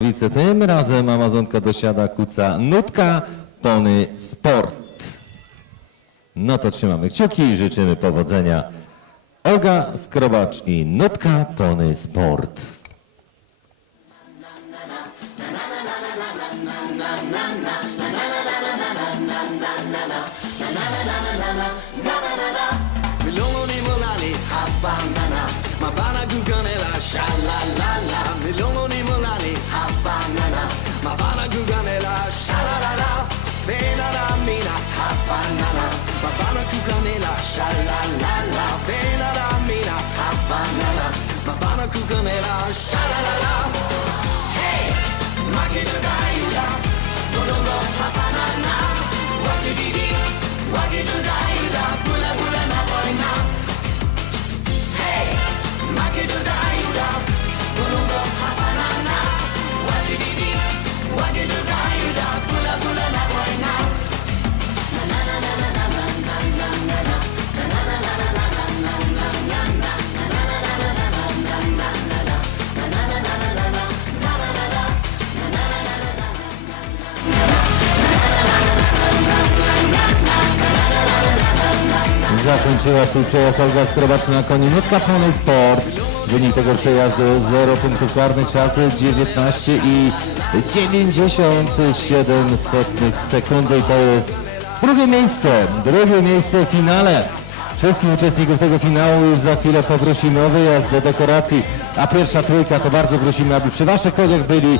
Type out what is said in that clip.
Wice. Tym razem Amazonka dosiada kuca Nutka Tony Sport. No to trzymamy kciuki i życzymy powodzenia. Olga Skrobacz i Nutka Tony Sport. Milongoni mulani hafanana Mabana guganela shalalala Milongoni nena Sha la la la Vena la mina Havana la Mabana kuka Sha la la la. Hey Maki no Zakończyła swój przejazd Olga Skrobacz na koni Nutka Tony Sport. Wynik tego przejazdu 0 punktów karnych, czasy 19 i 97 setnych sekundy. To jest drugie miejsce, drugie miejsce w finale. Wszystkich uczestników tego finału już za chwilę poprosimy o wyjazd do dekoracji, a pierwsza trójka to bardzo prosimy, aby przy waszych koniach byli